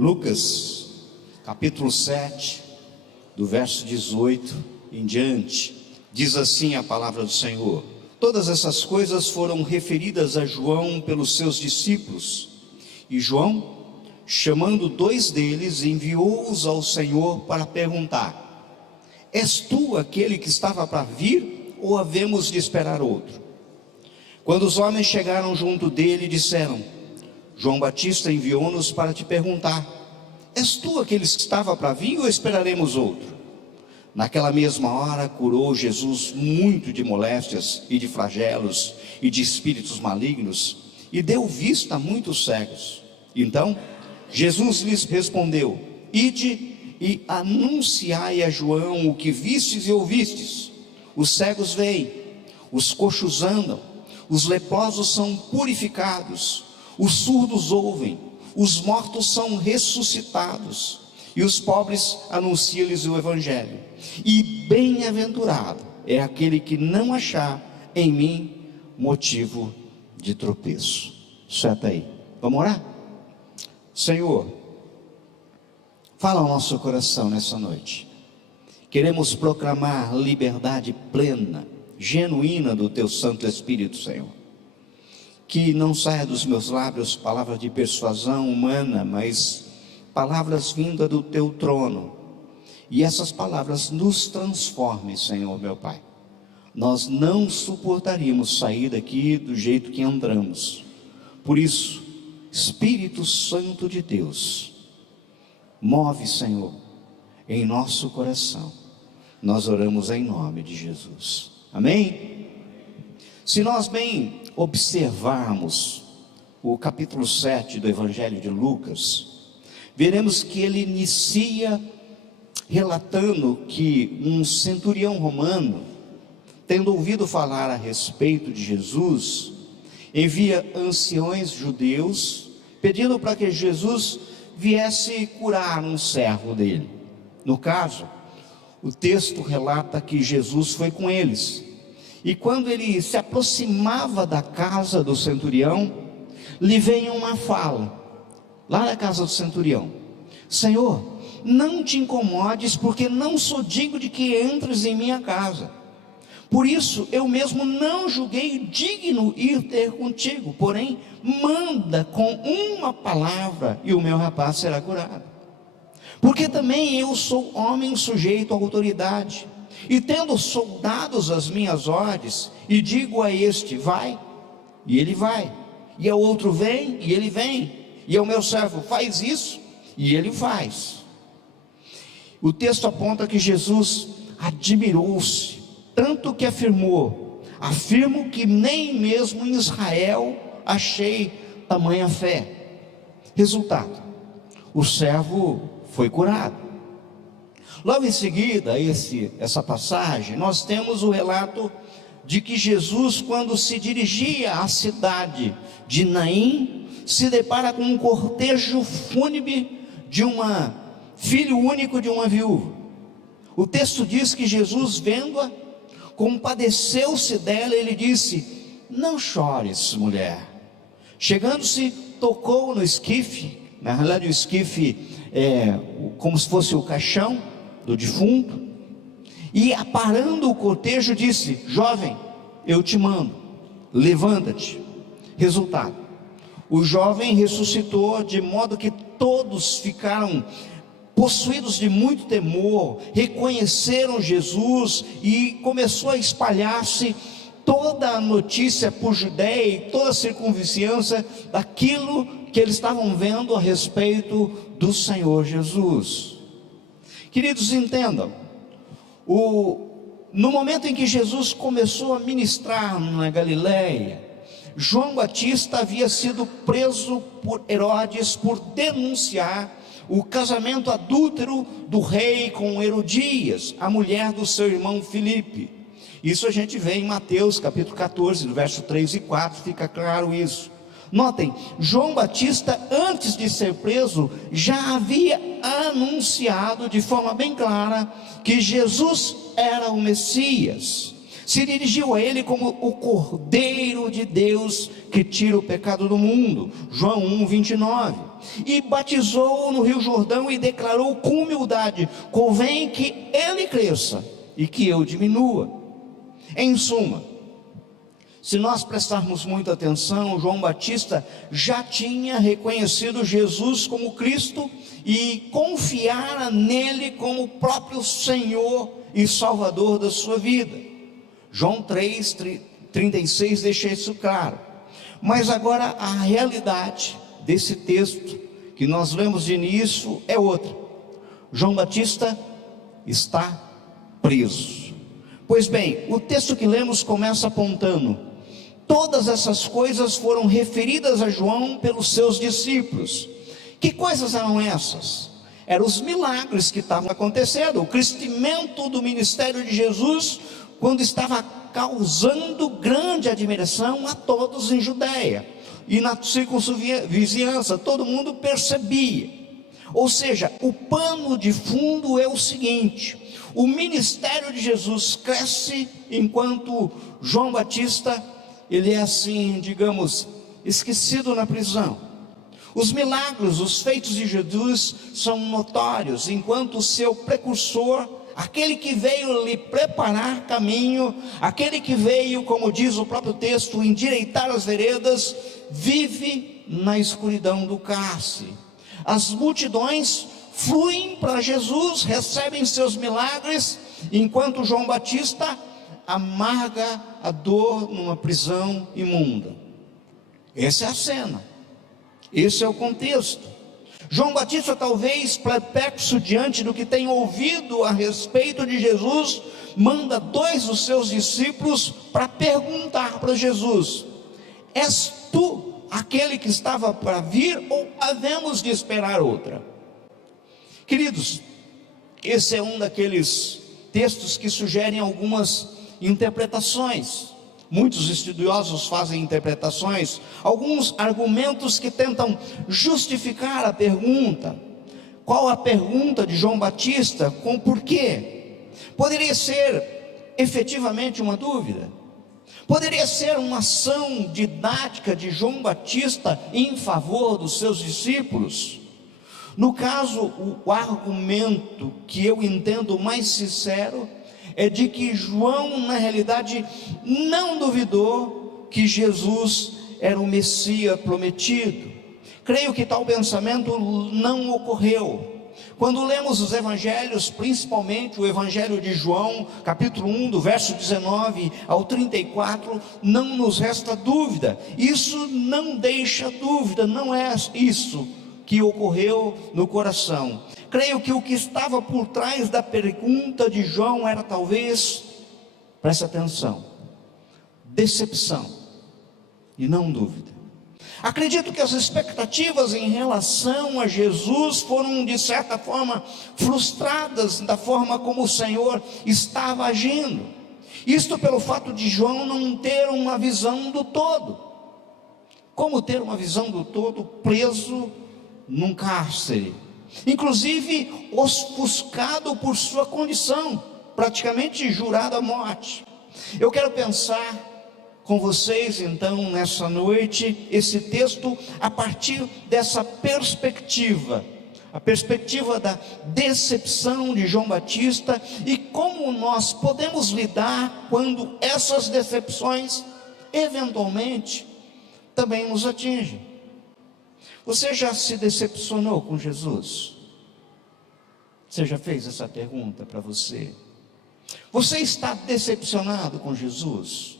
Lucas, capítulo 7, do verso 18 em diante, diz assim a palavra do Senhor: todas essas coisas foram referidas a João pelos seus discípulos, e João, chamando 2 deles, enviou-os ao Senhor para perguntar: és tu aquele que estava para vir, ou havemos de esperar outro? Quando os homens chegaram junto dele, disseram: João Batista enviou-nos para te perguntar: és tu aquele que estava para vir, ou esperaremos outro? Naquela mesma hora curou Jesus muito de moléstias e de flagelos e de espíritos malignos, e deu vista a muitos cegos. Então Jesus lhes respondeu: ide e anunciai a João o que vistes e ouvistes: os cegos veem, os coxos andam, os leprosos são purificados, os surdos ouvem, os mortos são ressuscitados, e os pobres anunciam-lhes o Evangelho. E bem-aventurado é aquele que não achar em mim motivo de tropeço. Senta aí, vamos orar? Senhor, fala ao nosso coração nessa noite. Queremos proclamar liberdade plena, genuína do Teu Santo Espírito, Senhor. Que não saia dos meus lábios palavras de persuasão humana, mas palavras vindas do Teu trono. E essas palavras nos transformem, Senhor meu Pai. Nós não suportaríamos sair daqui do jeito que entramos. Por isso, Espírito Santo de Deus, move, Senhor, em nosso coração. Nós oramos em nome de Jesus. Amém? Se nós bem observarmos o capítulo 7 do Evangelho de Lucas, veremos que ele inicia relatando que um centurião romano, tendo ouvido falar a respeito de Jesus, envia anciões judeus, pedindo para que Jesus viesse curar um servo dele. No caso, o texto relata que Jesus foi com eles, e quando ele se aproximava da casa do centurião, lhe veio uma fala, lá na casa do centurião: Senhor, não te incomodes, porque não sou digno de que entres em minha casa. Por isso eu mesmo não julguei digno ir ter contigo, porém manda com uma palavra e o meu rapaz será curado. Porque também eu sou homem sujeito à autoridade, e tendo soldados às minhas ordens, e digo a este: vai, e ele vai, e ao outro: vem, e ele vem, e ao meu servo: faz isso, e ele faz. O texto aponta que Jesus admirou-se, tanto que afirmou: afirmo que nem mesmo em Israel achei tamanha fé. Resultado: o servo foi curado. Logo em seguida, essa passagem, nós temos o relato de que Jesus, quando se dirigia à cidade de Naim, se depara com um cortejo fúnebre de filho único de uma viúva. O texto diz que Jesus, vendo-a, compadeceu-se dela, ele disse: não chores, mulher. Chegando-se, tocou no esquife. Na realidade, o esquife é como se fosse o caixão do defunto, e aparando o cortejo, disse: jovem, eu te mando, levanta-te. Resultado: o jovem ressuscitou, de modo que todos ficaram possuídos de muito temor, reconheceram Jesus, e começou a espalhar-se toda a notícia por Judeia e toda a circunvizinhança daquilo que eles estavam vendo a respeito do Senhor Jesus. Queridos, entendam, no momento em que Jesus começou a ministrar na Galileia, João Batista havia sido preso por Herodes por denunciar o casamento adúltero do rei com Herodias, a mulher do seu irmão Filipe. Isso a gente vê em Mateus capítulo 14, no verso 3 e 4, fica claro isso. Notem, João Batista, antes de ser preso, já havia anunciado de forma bem clara que Jesus era o Messias. se dirigiu a ele como o Cordeiro de Deus que tira o pecado do mundo, João 1:29, e batizou-o no Rio Jordão e declarou com humildade: convém que ele cresça e que eu diminua. Em suma, se nós prestarmos muita atenção, João Batista já tinha reconhecido Jesus como Cristo e confiara nele como o próprio Senhor e Salvador da sua vida. João 3:36 deixa isso claro. Mas agora a realidade desse texto que nós lemos de início é outra. João Batista está preso. Pois bem, o texto que lemos começa apontando: todas essas coisas foram referidas a João pelos seus discípulos. Que coisas eram essas? Eram os milagres que estavam acontecendo, o crescimento do ministério de Jesus, quando estava causando grande admiração a todos em Judeia e na circunvizinhança, todo mundo percebia. Ou seja, o pano de fundo é o seguinte: o ministério de Jesus cresce enquanto João Batista, ele é assim, digamos, esquecido na prisão. Os milagres, os feitos de Jesus são notórios, enquanto o seu precursor, aquele que veio lhe preparar caminho, aquele que veio, como diz o próprio texto, endireitar as veredas, vive na escuridão do cárcere. As multidões fluem para Jesus, recebem seus milagres, enquanto João Batista amarga a dor numa prisão imunda. Essa é a cena. Esse é o contexto. João Batista, talvez perplexo diante do que tem ouvido a respeito de Jesus, manda 2 dos seus discípulos para perguntar para Jesus: és tu aquele que estava para vir, ou havemos de esperar outra? Queridos, esse é um daqueles textos que sugerem algumas interpretações. Muitos estudiosos fazem interpretações, alguns argumentos que tentam justificar a pergunta. Qual a pergunta de João Batista? Com porquê? Poderia ser efetivamente uma dúvida? Poderia ser uma ação didática de João Batista em favor dos seus discípulos? No caso, o argumento que eu entendo mais sincero é de que João, na realidade, não duvidou que Jesus era o Messias prometido. Creio que tal pensamento não ocorreu. Quando lemos os evangelhos, principalmente o evangelho de João, capítulo 1, do verso 19 ao 34, não nos resta dúvida. Isso não deixa dúvida, não é isso que ocorreu no coração. Creio que o que estava por trás da pergunta de João era talvez, preste atenção, decepção e não dúvida. Acredito que as expectativas em relação a Jesus foram de certa forma frustradas da forma como o Senhor estava agindo. Isto pelo fato de João não ter uma visão do todo. Como ter uma visão do todo preso num cárcere? Inclusive ofuscado por sua condição, praticamente jurado à morte. Eu quero pensar com vocês então nessa noite esse texto a partir dessa perspectiva, a perspectiva da decepção de João Batista e como nós podemos lidar quando essas decepções eventualmente também nos atingem. Você já se decepcionou com Jesus? Você já fez essa pergunta para você? Você está decepcionado com Jesus?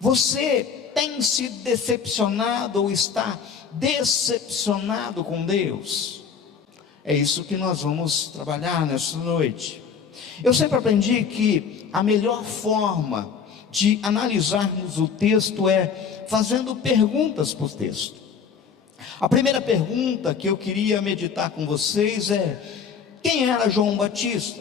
Você tem se decepcionado ou está decepcionado com Deus? É isso que nós vamos trabalhar nessa noite. Eu sempre aprendi que a melhor forma de analisarmos o texto é fazendo perguntas para o texto. A primeira pergunta que eu queria meditar com vocês é: quem era João Batista?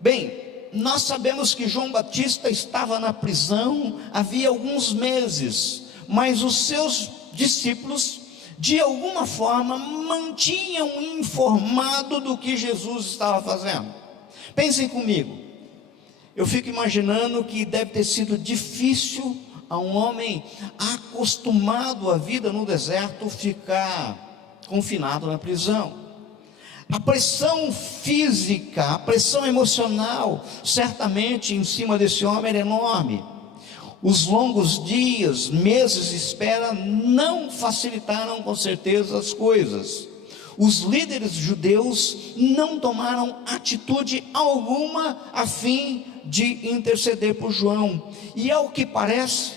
Bem, nós sabemos que João Batista estava na prisão havia alguns meses, mas os seus discípulos, de alguma forma, mantinham informado do que Jesus estava fazendo. Pensem comigo, Eu fico imaginando que deve ter sido difícil a um homem acostumado à vida no deserto ficar confinado na prisão. A pressão física, a pressão emocional, certamente em cima desse homem era enorme. Os longos dias, meses de espera não facilitaram com certeza as coisas. Os líderes judeus não tomaram atitude alguma a fim de interceder por João. E ao que parece,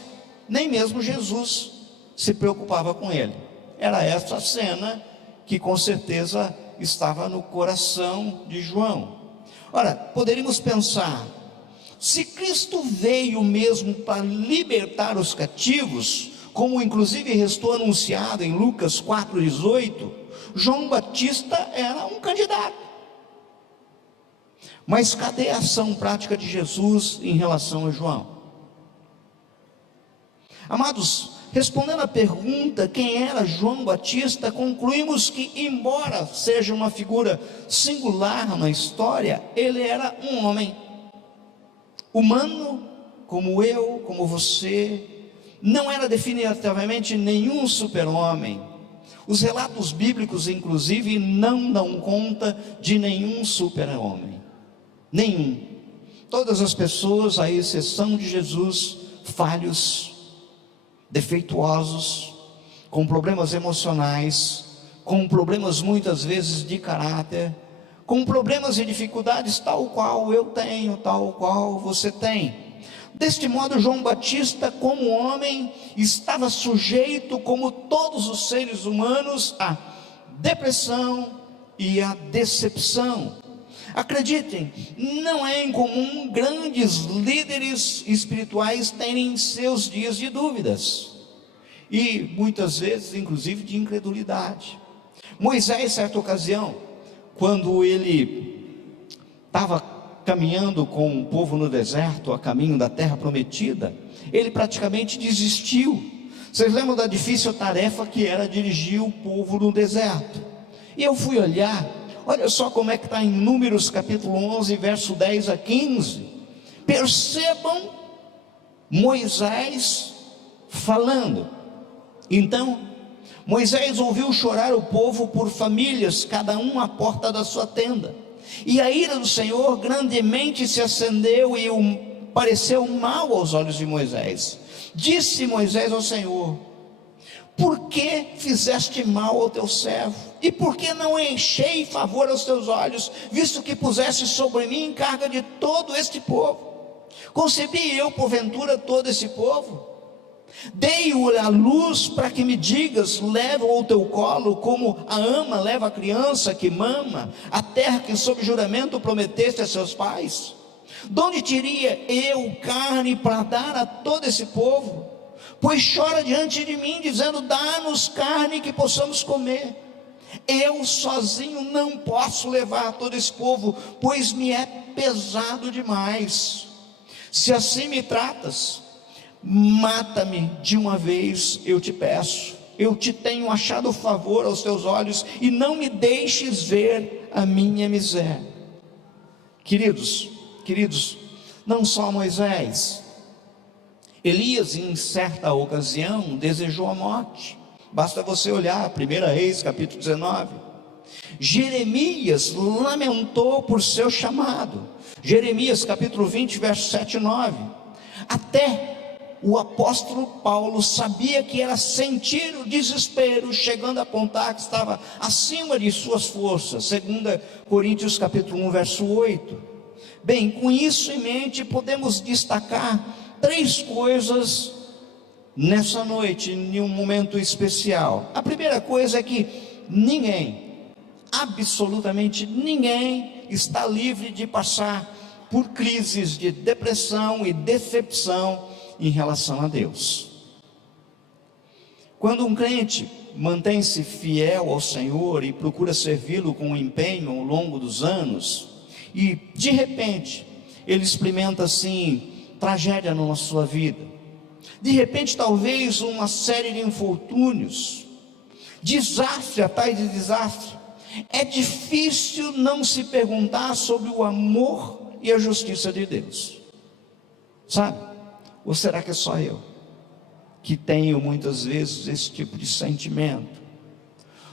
nem mesmo Jesus se preocupava com ele. Era essa cena que com certeza estava no coração de João. Ora, poderíamos pensar, se Cristo veio mesmo para libertar os cativos, como inclusive restou anunciado em Lucas 4,18, João Batista era um candidato. Mas cadê a ação prática de Jesus em relação a João? Amados, respondendo à pergunta quem era João Batista, concluímos que, embora seja uma figura singular na história, ele era um homem humano, como eu, como você. Não era definitivamente nenhum super-homem. Os relatos bíblicos, inclusive, não dão conta de nenhum super-homem. Nenhum. Todas as pessoas, à exceção de Jesus, falhos, defeituosos, com problemas emocionais, com problemas muitas vezes de caráter, com problemas e dificuldades tal qual eu tenho, tal qual você tem. Deste modo, João Batista, como homem, estava sujeito, como todos os seres humanos, à depressão e à decepção. Acreditem, não é incomum grandes líderes espirituais terem seus dias de dúvidas, e muitas vezes inclusive de incredulidade. Moisés, certa ocasião, quando ele estava caminhando com o povo no deserto, a caminho da terra prometida, ele praticamente desistiu. Vocês lembram da difícil tarefa que era dirigir o povo no deserto? E eu fui olhar, olha só como é que está em Números capítulo 11, verso 10 a 15. Percebam Moisés falando. Então, Moisés ouviu chorar o povo por famílias, cada um à porta da sua tenda. E a ira do Senhor grandemente se acendeu e pareceu mal aos olhos de Moisés. Disse Moisés ao Senhor: por que fizeste mal ao teu servo? E por que não enchei favor aos teus olhos, visto que puseste sobre mim carga de todo este povo? Concebi eu porventura todo esse povo? Dei-o à luz para que me digas: leva ao teu colo, como a ama leva a criança que mama, a terra que sob juramento prometeste a seus pais? De onde teria eu carne para dar a todo esse povo? Pois chora diante de mim, dizendo: dá-nos carne que possamos comer. Eu sozinho não posso levar todo esse povo, pois me é pesado demais. Se assim me tratas, mata-me de uma vez, eu te peço. Eu te tenho achado favor aos teus olhos, e não me deixes ver a minha miséria. Queridos, não só Moisés, Elias em certa ocasião desejou a morte. Basta você olhar 1 Reis capítulo 19. Jeremias lamentou por seu chamado. Jeremias capítulo 20 verso 7 e 9. Até o apóstolo Paulo sabia que era sentir o desespero, chegando a apontar que estava acima de suas forças. 2 Coríntios capítulo 1 verso 8. Bem, com isso em mente, podemos destacar 3 coisas nessa noite, em um momento especial. A primeira coisa é que ninguém, absolutamente ninguém, está livre de passar por crises de depressão e decepção em relação a Deus. Quando um crente mantém-se fiel ao Senhor e procura servi-lo com empenho ao longo dos anos, e de repente ele experimenta assim tragédia na sua vida, de repente talvez uma série de infortúnios, desastre atrás de desastre, é difícil não se perguntar sobre o amor e a justiça de Deus. Sabe? Ou será que é só eu que tenho muitas vezes esse tipo de sentimento?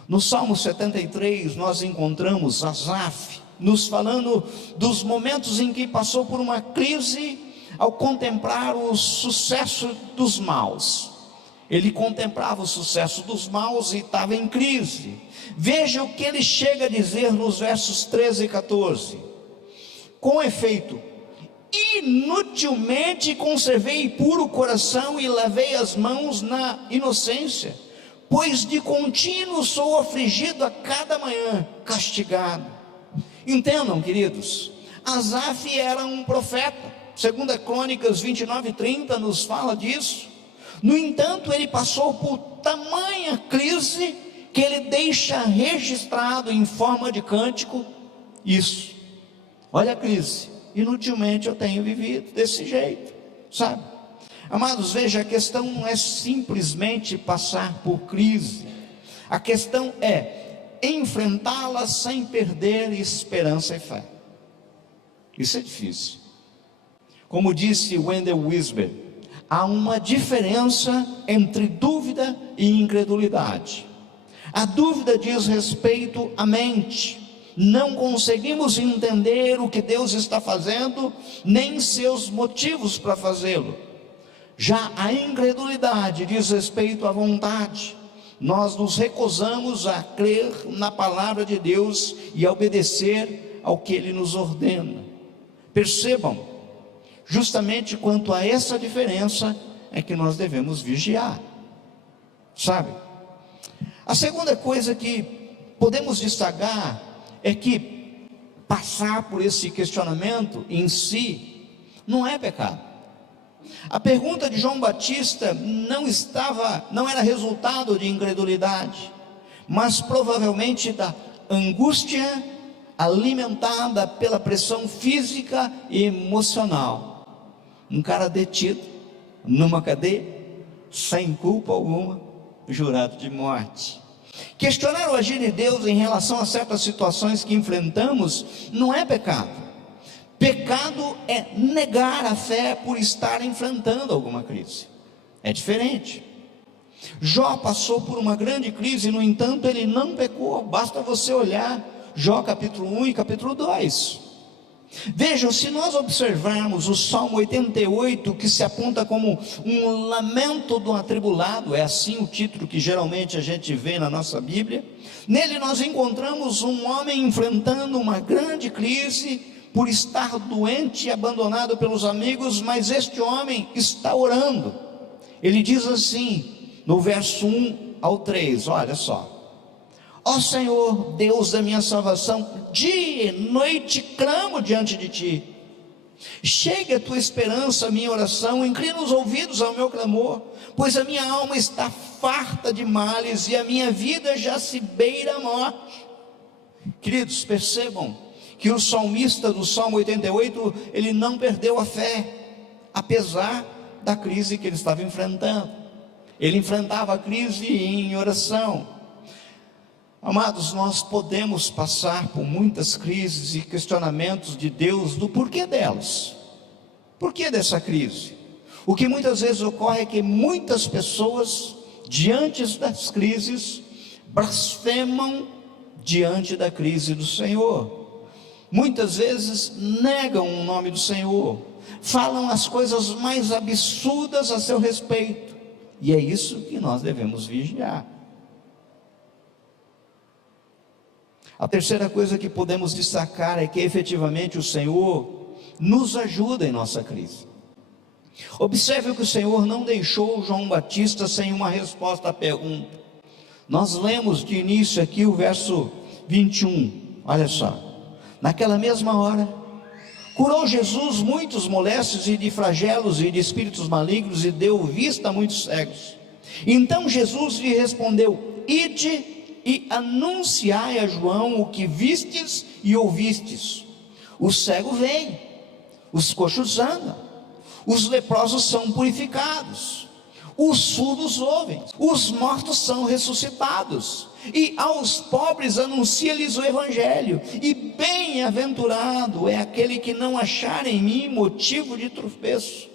No Salmo 73 nós encontramos Asaf nos falando dos momentos em que passou por uma crise ao contemplar o sucesso dos maus. Ele contemplava o sucesso dos maus e estava em crise. Veja o que ele chega a dizer nos versos 13 e 14: com efeito, inutilmente conservei puro o coração e lavei as mãos na inocência, pois de contínuo sou afligido a cada manhã, castigado. Entendam, queridos, Asaf era um profeta. 2 Crônicas 29:30 nos fala disso. No entanto, ele passou por tamanha crise que ele deixa registrado em forma de cântico isso: olha a crise, inutilmente eu tenho vivido desse jeito, sabe? Amados, veja, a questão não é simplesmente passar por crise, a questão é enfrentá-la sem perder esperança e fé. Isso é difícil. Como disse Wendell Wisber, há uma diferença entre dúvida e incredulidade. A dúvida diz respeito à mente. Não conseguimos entender o que Deus está fazendo, nem seus motivos para fazê-lo. Já a incredulidade diz respeito à vontade. Nós nos recusamos a crer na palavra de Deus e a obedecer ao que Ele nos ordena. Percebam, justamente quanto a essa diferença é que nós devemos vigiar, sabe? A segunda coisa que podemos destacar é que passar por esse questionamento em si não é pecado. A pergunta de João Batista não era resultado de incredulidade, mas provavelmente da angústia alimentada pela pressão física e emocional. Um cara detido numa cadeia, sem culpa alguma, jurado de morte. Questionar o agir de Deus em relação a certas situações que enfrentamos não é pecado. Pecado é negar a fé por estar enfrentando alguma crise. É diferente. Jó passou por uma grande crise, no entanto ele não pecou. Basta você olhar Jó capítulo 1 e capítulo 2. Vejam, se nós observarmos o Salmo 88, que se aponta como um lamento do atribulado, é assim o título que geralmente a gente vê na nossa Bíblia. Nele nós encontramos um homem enfrentando uma grande crise por estar doente e abandonado pelos amigos, mas este homem está orando. Ele diz assim, no verso 1 ao 3, olha só: ó Senhor, Deus da minha salvação, dia e noite clamo diante de Ti. Chegue a Tua esperança à minha oração, inclina os ouvidos ao meu clamor, pois a minha alma está farta de males e a minha vida já se beira a morte. Queridos, percebam que o salmista do Salmo 88, ele não perdeu a fé, apesar da crise que ele estava enfrentando. Ele enfrentava a crise em oração. Amados, nós podemos passar por muitas crises e questionamentos de Deus, do porquê delas. Porquê dessa crise? O que muitas vezes ocorre é que muitas pessoas, diante das crises, blasfemam diante da crise do Senhor. Muitas vezes negam o nome do Senhor, falam as coisas mais absurdas a seu respeito, e é isso que nós devemos vigiar. A terceira coisa que podemos destacar é que efetivamente o Senhor nos ajuda em nossa crise. Observe que o Senhor não deixou João Batista sem uma resposta à pergunta. Nós lemos de início aqui o verso 21, olha só: naquela mesma hora, curou Jesus muitos molestos e de flagelos e de espíritos malignos, e deu vista a muitos cegos. Então Jesus lhe respondeu: ide e anunciai a João o que vistes e ouvistes. O cego vem, os coxos andam, os leprosos são purificados, os surdos ouvem, os mortos são ressuscitados, e aos pobres anuncia-lhes o evangelho. E bem-aventurado é aquele que não achar em mim motivo de tropeço.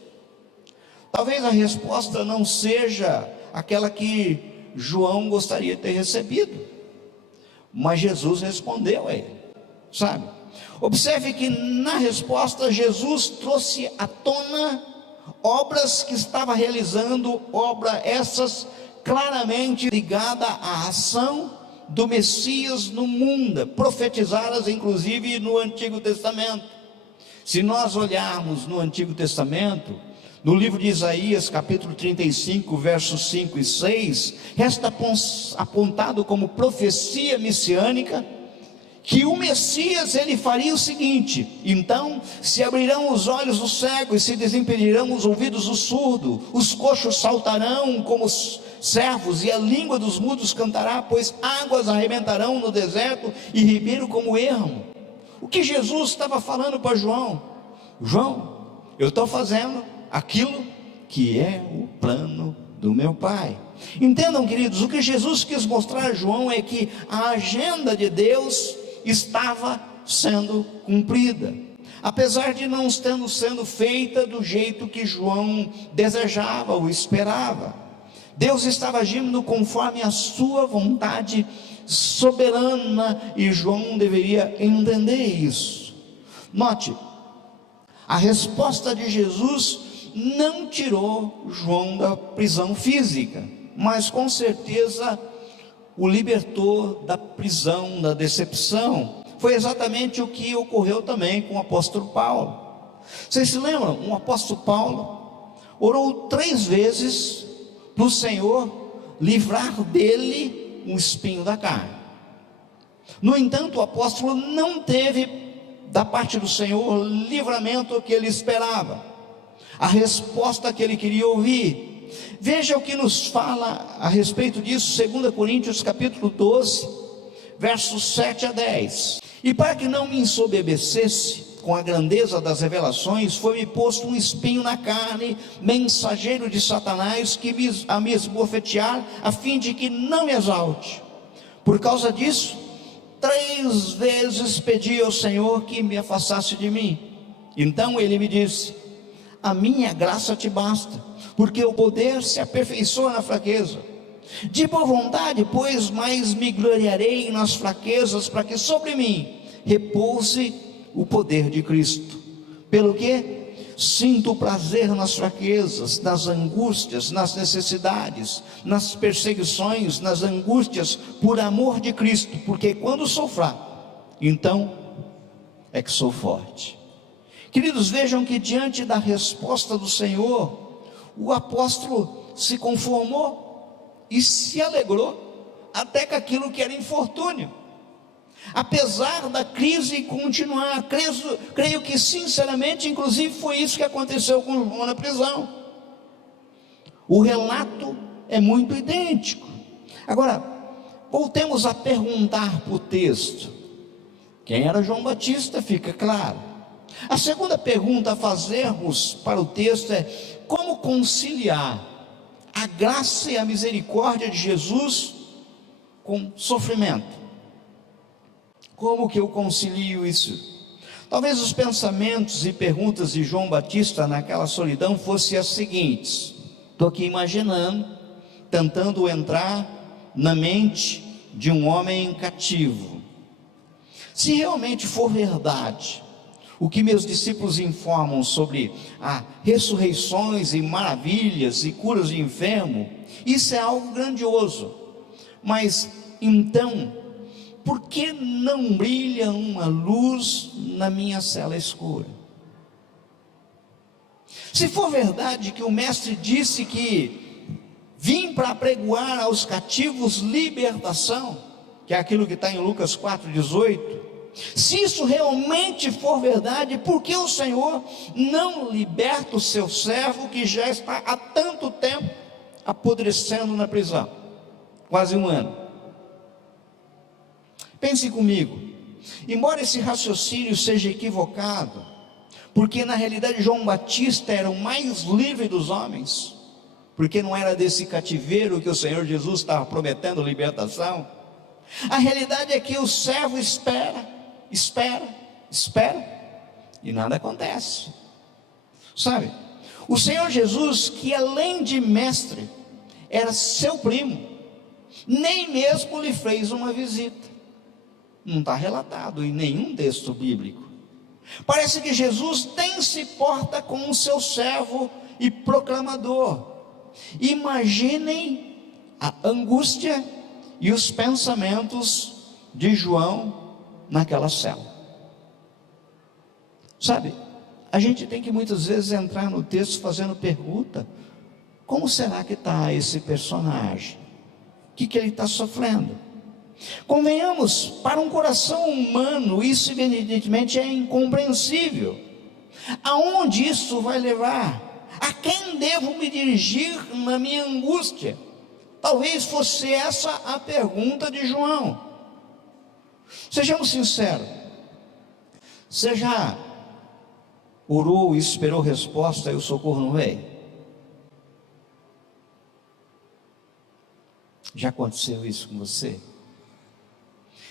Talvez a resposta não seja aquela que João gostaria de ter recebido, mas Jesus respondeu a ele, sabe? Observe que na resposta Jesus trouxe à tona obras que estava realizando, obra essas claramente ligada à ação do Messias no mundo, profetizadas inclusive no Antigo Testamento. Se nós olharmos no Antigo Testamento, no livro de Isaías, capítulo 35, versos 5 e 6, resta apontado como profecia messiânica, que o Messias ele faria o seguinte: então se abrirão os olhos do cego e se desimpedirão os ouvidos do surdo, os coxos saltarão como servos e a língua dos mudos cantará, pois águas arrebentarão no deserto e ribeiro como ermo. O que Jesus estava falando para João? João, eu estou fazendo aquilo que é o plano do meu Pai. Entendam, queridos, o que Jesus quis mostrar a João é que a agenda de Deus estava sendo cumprida, apesar de não estando sendo feita do jeito que João desejava ou esperava. Deus estava agindo conforme a sua vontade soberana, e João deveria entender isso. Note, a resposta de Jesus não tirou João da prisão física, mas com certeza o libertou da prisão, da decepção. Foi exatamente o que ocorreu também com o apóstolo Paulo. Vocês se lembram? O apóstolo Paulo orou 3 vezes para o Senhor livrar dele um espinho da carne. No entanto, o apóstolo não teve da parte do Senhor livramento que ele esperava, a resposta que ele queria ouvir. Veja o que nos fala a respeito disso, 2 Coríntios capítulo 12, versos 7 a 10. E para que não me ensoberbecesse com a grandeza das revelações, foi-me posto um espinho na carne, mensageiro de Satanás, que me esbofetear, a fim de que não me exalte. Por causa disso, 3 vezes pedi ao Senhor que me afastasse de mim. Então ele me disse: a minha graça te basta, porque o poder se aperfeiçoa na fraqueza. De boa vontade, pois, mais me gloriarei nas fraquezas, para que sobre mim repouse o poder de Cristo. Pelo que sinto prazer nas fraquezas, nas angústias, nas necessidades, nas perseguições, nas angústias, por amor de Cristo, porque quando sou fraco, então é que sou forte. Queridos, vejam que diante da resposta do Senhor, o apóstolo se conformou e se alegrou até com aquilo que era infortúnio, apesar da crise continuar. Creio que sinceramente, inclusive foi isso que aconteceu com João na prisão. O relato é muito idêntico. Agora, voltemos a perguntar para o texto: quem era João Batista? Fica claro. A segunda pergunta a fazermos para o texto é: como conciliar a graça e a misericórdia de Jesus com sofrimento? Como que eu concilio isso? Talvez os pensamentos e perguntas de João Batista naquela solidão fossem as seguintes. Estou aqui imaginando, tentando entrar na mente de um homem cativo. Se realmente for verdade o que meus discípulos informam sobre ressurreições e maravilhas e curas de enfermo, isso é algo grandioso. Mas então, por que não brilha uma luz na minha cela escura? Se for verdade que o mestre disse que vim para apregoar aos cativos libertação, que é aquilo que está em Lucas 4,18, se isso realmente for verdade, por que o Senhor não liberta o seu servo que já está há tanto tempo apodrecendo na prisão? Quase 1 ano. Pense comigo, embora esse raciocínio seja equivocado, porque na realidade João Batista era o mais livre dos homens, porque não era desse cativeiro que o Senhor Jesus estava prometendo libertação. A realidade é que o servo espera, e nada acontece. Sabe, O Senhor Jesus, que além de mestre, era seu primo, nem mesmo lhe fez uma visita. Não está relatado em nenhum texto bíblico. Parece que Jesus nem se porta como seu servo e proclamador. Imaginem a angústia e os pensamentos de João naquela cela. Sabe, a gente tem que muitas vezes entrar no texto fazendo pergunta: como será que está esse personagem? O que ele está sofrendo? Convenhamos, para um coração humano, isso evidentemente é incompreensível. Aonde isso vai levar? A quem devo me dirigir na minha angústia? Talvez fosse essa a pergunta de João. Sejamos sinceros, você já orou e esperou resposta e o socorro não veio? Já aconteceu isso com você?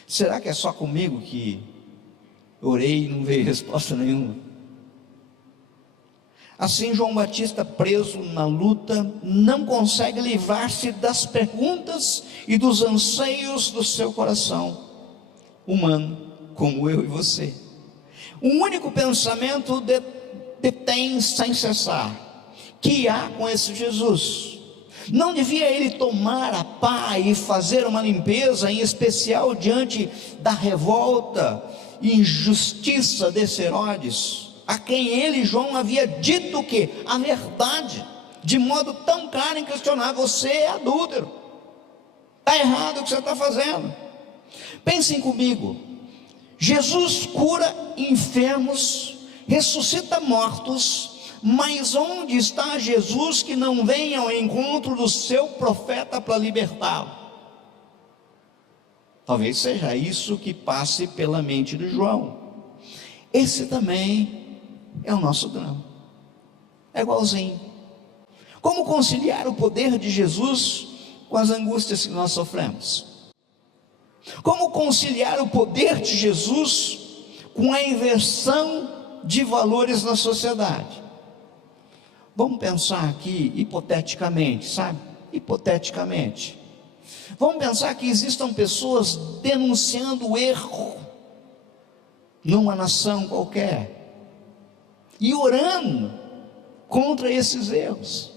Será que é só comigo que orei e não veio resposta nenhuma? Assim, João Batista, preso na luta, não consegue livrar-se das perguntas e dos anseios do seu coração humano, como eu e você. Um único pensamento detém sem cessar: que há com esse Jesus? Não devia ele tomar a pá e fazer uma limpeza, em especial diante da revolta e injustiça desse Herodes, a quem ele, João, havia dito que a verdade, de modo tão claro e inquestionável: você é adúltero, está errado o que você está fazendo. Pensem comigo, Jesus cura enfermos, ressuscita mortos, mas onde está Jesus que não vem ao encontro do seu profeta para libertá-lo? Talvez seja isso que passe pela mente de João. Esse também é o nosso drama, é igualzinho. Como conciliar o poder de Jesus com as angústias que nós sofremos? Como conciliar o poder de Jesus com a inversão de valores na sociedade? Vamos pensar aqui hipoteticamente, sabe? Hipoteticamente. Vamos pensar que existam pessoas denunciando o erro numa nação qualquer e orando contra esses erros.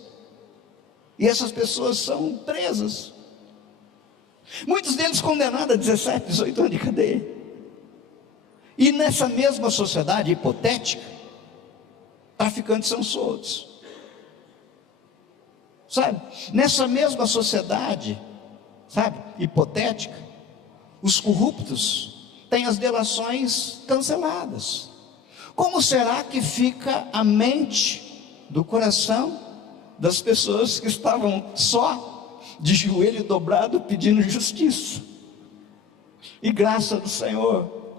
E essas pessoas são presas. Muitos deles condenados a 17, 18 anos de cadeia. E nessa mesma sociedade hipotética, traficantes são soltos. Sabe, nessa mesma sociedade, sabe, hipotética, os corruptos têm as delações canceladas. Como será que fica a mente do coração das pessoas que estavam só de joelho dobrado pedindo justiça e graça do Senhor?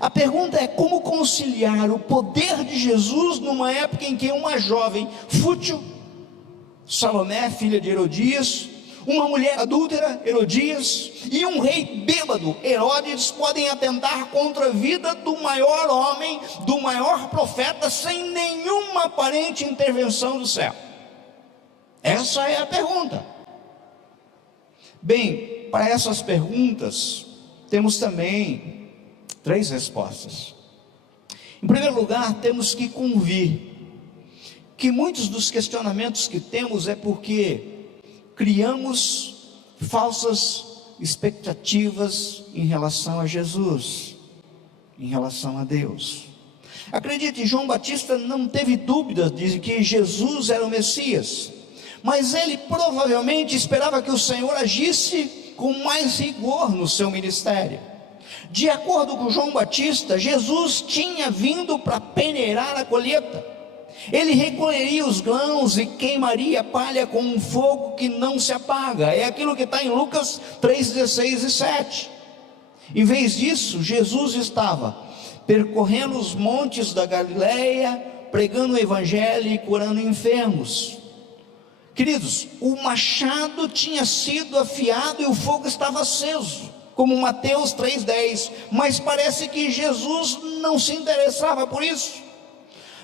A pergunta é: como conciliar o poder de Jesus numa época em que uma jovem fútil, Salomé, filha de Herodias, uma mulher adúltera, Herodias, e um rei bêbado, Herodes, podem atentar contra a vida do maior homem, do maior profeta, sem nenhuma aparente intervenção do céu? Essa é a pergunta. Bem, para essas perguntas, temos também 3 respostas. Em primeiro lugar, temos que convir que muitos dos questionamentos que temos é porque criamos falsas expectativas em relação a Jesus, em relação a Deus. Acredite, João Batista não teve dúvidas de que Jesus era o Messias, mas ele provavelmente esperava que o Senhor agisse com mais rigor no seu ministério. De acordo com João Batista, Jesus tinha vindo para peneirar a colheita. Ele recolheria os grãos e queimaria a palha com um fogo que não se apaga. É aquilo que está em Lucas 3:16 e 7. Em vez disso, Jesus estava percorrendo os montes da Galileia, pregando o evangelho e curando enfermos. Queridos, o machado tinha sido afiado e o fogo estava aceso, como Mateus 3:10, mas parece que Jesus não se interessava por isso.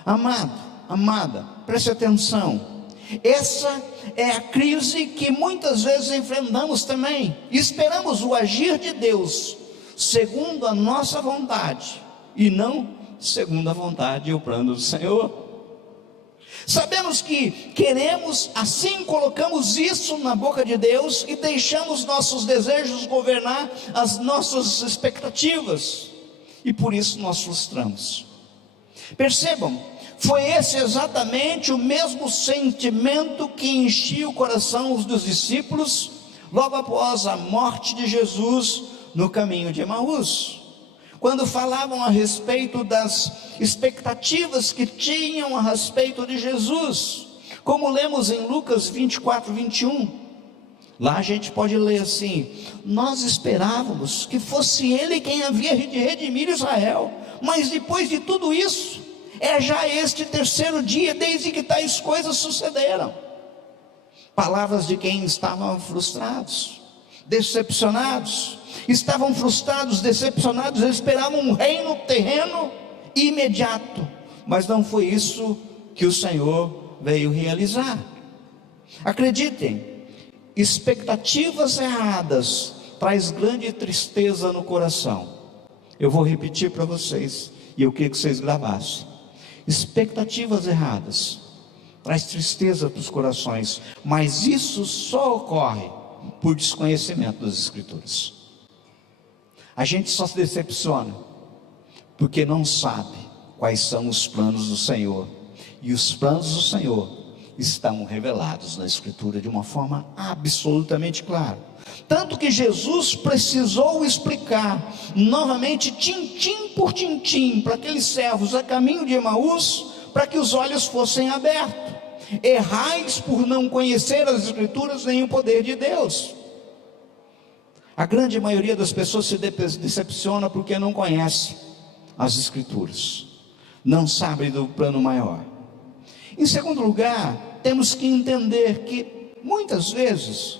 Amado, amada, preste atenção, essa é a crise que muitas vezes enfrentamos também. Esperamos o agir de Deus segundo a nossa vontade e não segundo a vontade e o plano do Senhor. Sabemos que queremos, assim colocamos isso na boca de Deus e deixamos nossos desejos governar as nossas expectativas, e por isso nós frustramos. Percebam, foi esse exatamente o mesmo sentimento que enchia o coração dos discípulos logo após a morte de Jesus no caminho de Emaús, quando falavam a respeito das expectativas que tinham a respeito de Jesus, como lemos em Lucas 24, 21, lá a gente pode ler assim: nós esperávamos que fosse Ele quem havia de redimir Israel, mas depois de tudo isso, é já este terceiro dia desde que tais coisas sucederam. Palavras de quem estavam frustrados, decepcionados. Estavam frustrados, decepcionados, eles esperavam um reino terreno e imediato, mas não foi isso que o Senhor veio realizar. Acreditem, expectativas erradas traz grande tristeza no coração. Eu vou repetir para vocês, e eu queria que vocês gravassem. Expectativas erradas traz tristeza para os corações, mas isso só ocorre por desconhecimento das Escrituras. A gente só se decepciona porque não sabe quais são os planos do Senhor, e os planos do Senhor estão revelados na Escritura de uma forma absolutamente clara, tanto que Jesus precisou explicar novamente, tintim por tintim, para aqueles servos a caminho de Emaús, para que os olhos fossem abertos. Errais por não conhecer as Escrituras nem o poder de Deus. A grande maioria das pessoas se decepciona porque não conhece as Escrituras, não sabe do plano maior. Em segundo lugar, temos que entender que muitas vezes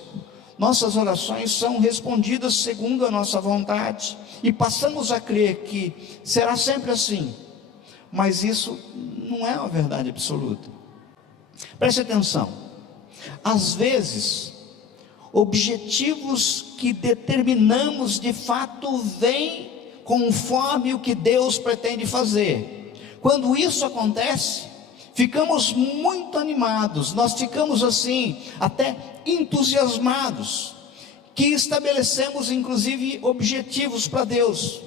nossas orações são respondidas segundo a nossa vontade, e passamos a crer que será sempre assim, mas isso não é uma verdade absoluta. Preste atenção, às vezes objetivos que determinamos de fato vêm conforme o que Deus pretende fazer. Quando isso acontece, ficamos muito animados, nós ficamos assim, até entusiasmados, que estabelecemos inclusive objetivos para Deus,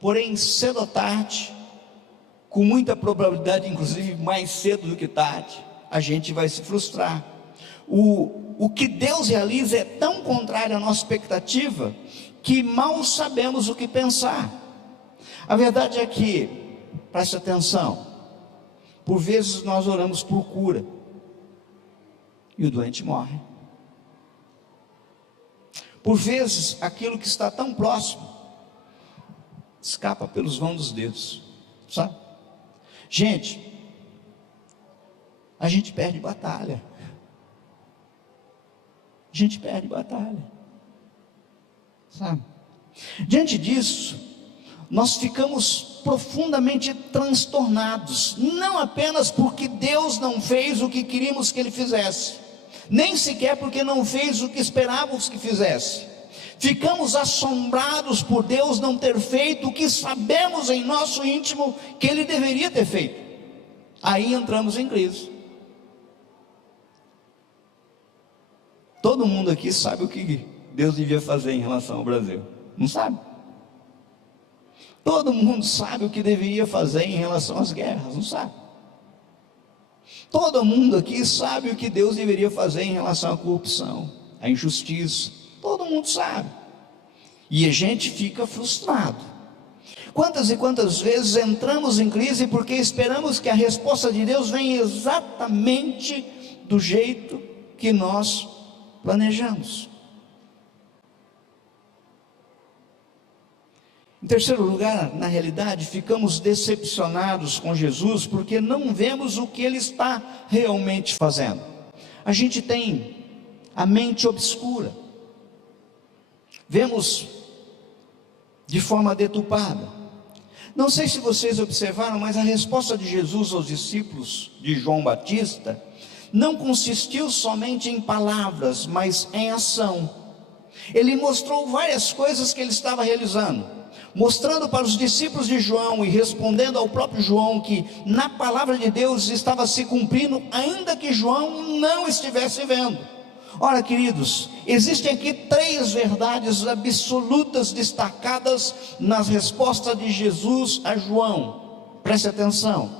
porém cedo ou tarde, com muita probabilidade, inclusive mais cedo do que tarde, a gente vai se frustrar. O que Deus realiza é tão contrário à nossa expectativa, que mal sabemos o que pensar. A verdade é que, preste atenção, por vezes nós oramos por cura, e o doente morre. Por vezes, aquilo que está tão próximo, escapa pelos vãos dos dedos, sabe? Gente, a gente perde batalha. A gente perde batalha, sabe? Diante disso, nós ficamos profundamente transtornados, não apenas porque Deus não fez o que queríamos que Ele fizesse, nem sequer porque não fez o que esperávamos que fizesse. Ficamos assombrados por Deus não ter feito o que sabemos em nosso íntimo que Ele deveria ter feito. Aí entramos em crise. Todo mundo aqui sabe o que Deus devia fazer em relação ao Brasil, não sabe? Todo mundo sabe o que deveria fazer em relação às guerras, não sabe? Todo mundo aqui sabe o que Deus deveria fazer em relação à corrupção, à injustiça. Todo mundo sabe. E a gente fica frustrado. Quantas e quantas vezes entramos em crise porque esperamos que a resposta de Deus venha exatamente do jeito que nós planejamos. Em terceiro lugar, na realidade, ficamos decepcionados com Jesus porque não vemos o que Ele está realmente fazendo. A gente tem a mente obscura, vemos de forma deturpada, Não sei se vocês observaram, mas a resposta de Jesus aos discípulos de João Batista não consistiu somente em palavras, mas em ação. Ele mostrou várias coisas que ele estava realizando, mostrando para os discípulos de João e respondendo ao próprio João que na palavra de Deus estava se cumprindo, ainda que João não estivesse vendo. Ora, queridos, existem aqui 3 verdades absolutas destacadas nas respostas de Jesus a João. Preste atenção.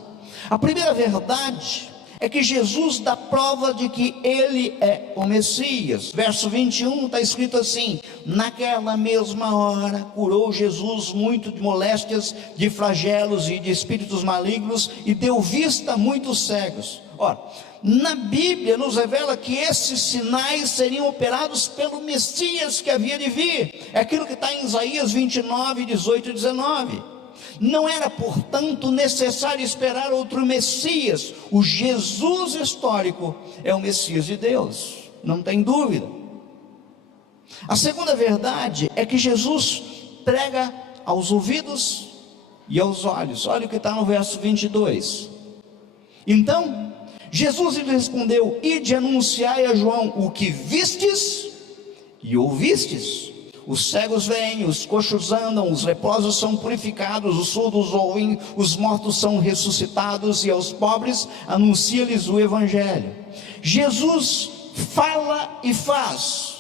A primeira verdade é que Jesus dá prova de que ele é o Messias. Verso 21 está escrito assim: naquela mesma hora curou Jesus muito de moléstias, de flagelos e de espíritos malignos, e deu vista a muitos cegos. Ora, na Bíblia nos revela que esses sinais seriam operados pelo Messias que havia de vir. É aquilo que está em Isaías 29, 18 e 19. Não era, portanto, necessário esperar outro Messias. O Jesus histórico é o Messias de Deus, não tem dúvida. A segunda verdade é que Jesus prega aos ouvidos e aos olhos. Olha o que está no verso 22. Então Jesus lhe respondeu: ide anunciai a João o que vistes e ouvistes. Os cegos veem, os coxos andam, os leprosos são purificados, os surdos ouvem, os mortos são ressuscitados, e aos pobres anuncia-lhes o Evangelho. Jesus fala e faz,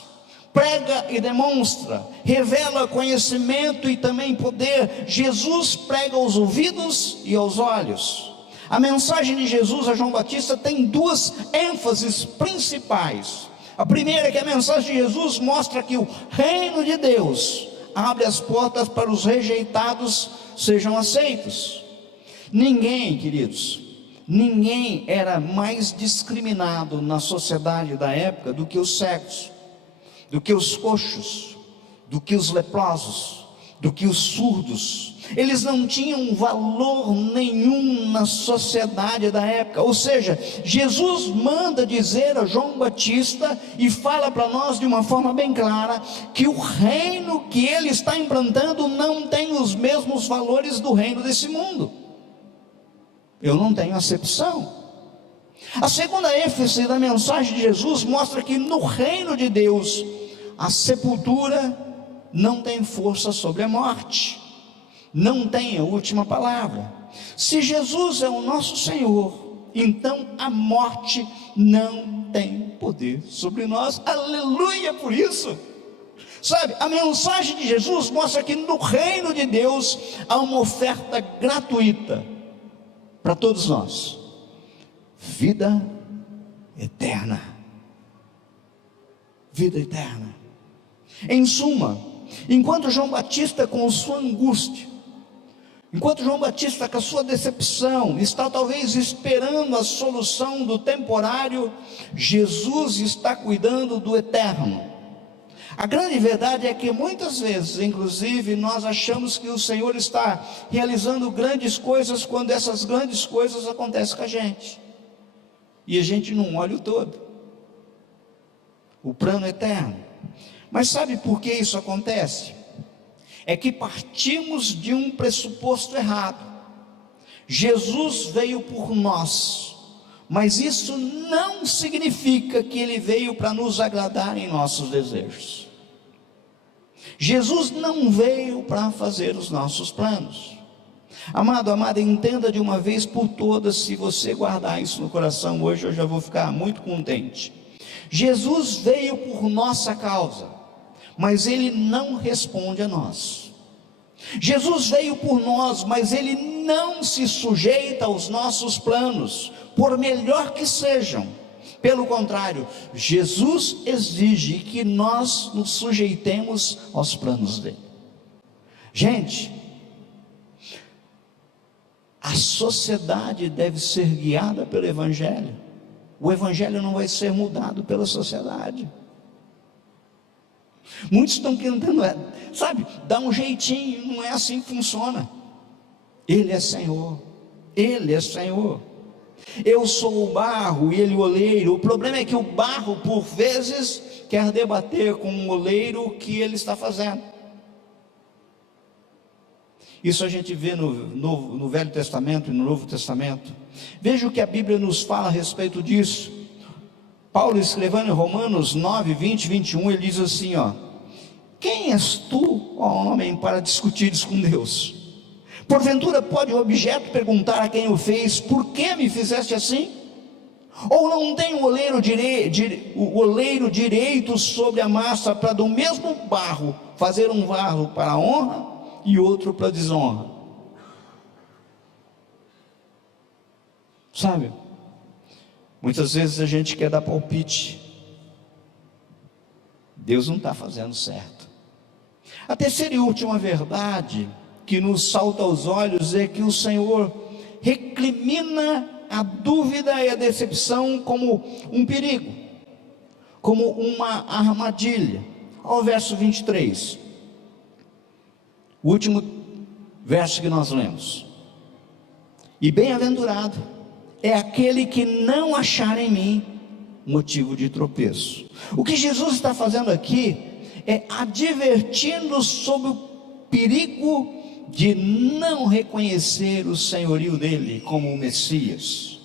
prega e demonstra, revela conhecimento e também poder. Jesus prega aos ouvidos e aos olhos. A mensagem de Jesus a João Batista tem 2 ênfases principais. A primeira é que a mensagem de Jesus mostra que o reino de Deus abre as portas para os rejeitados sejam aceitos. Ninguém, queridos, ninguém era mais discriminado na sociedade da época do que os cegos, do que os coxos, do que os leprosos, do que os surdos. Eles não tinham valor nenhum na sociedade da época. Ou seja, Jesus manda dizer a João Batista e fala para nós de uma forma bem clara que o reino que ele está implantando não tem os mesmos valores do reino desse mundo. Eu não tenho acepção. A segunda ênfase da mensagem de Jesus mostra que no reino de Deus a sepultura não tem força sobre a morte, não tem a última palavra. Se Jesus é o nosso Senhor, então a morte não tem poder sobre nós. Aleluia por isso. Sabe, a mensagem de Jesus mostra que no reino de Deus há uma oferta gratuita para todos nós: vida eterna. Vida eterna. Em suma, enquanto João Batista com sua angústia, enquanto João Batista com a sua decepção está talvez esperando a solução do temporário, Jesus está cuidando do eterno. A grande verdade é que muitas vezes, inclusive, nós achamos que o Senhor está realizando grandes coisas quando essas grandes coisas acontecem com a gente, e a gente não olha o todo, o plano eterno. Mas sabe por que isso acontece? É que partimos de um pressuposto errado. Jesus veio por nós, mas isso não significa que ele veio para nos agradar em nossos desejos. Jesus não veio para fazer os nossos planos. Amado, amada, entenda de uma vez por todas. Se você guardar isso no coração hoje, eu já vou ficar muito contente. Jesus veio por nossa causa, mas ele não responde a nós. Jesus veio por nós, mas ele não se sujeita aos nossos planos, por melhor que sejam. Pelo contrário, Jesus exige que nós nos sujeitemos aos planos dele. Gente, a sociedade deve ser guiada pelo Evangelho. O Evangelho não vai ser mudado pela sociedade. Muitos estão tentando, sabe, dar um jeitinho. Não é assim que funciona. Ele é Senhor, ele é Senhor. Eu sou o barro e ele o oleiro. O problema é que o barro, por vezes, quer debater com o oleiro o que ele está fazendo. Isso a gente vê no Velho Testamento e no Novo Testamento. Veja o que a Bíblia nos fala a respeito disso. Paulo, escrevendo em Romanos 9, 20, 21, ele diz assim, ó: quem és tu, ó homem, para discutires com Deus? Porventura pode o objeto perguntar a quem o fez: por que me fizeste assim? Ou não tem o oleiro direito sobre a massa, para do mesmo barro fazer um vaso para a honra e outro para a desonra? Sabe, muitas vezes a gente quer dar palpite. Deus não está fazendo certo. A terceira e última verdade que nos salta aos olhos é que o Senhor recrimina a dúvida e a decepção como um perigo, como uma armadilha. Ao verso 23, o último verso que nós lemos: e bem-aventurado é aquele que não achar em mim motivo de tropeço. O que Jesus está fazendo aqui é advertindo sobre o perigo de não reconhecer o senhorio dele como o Messias.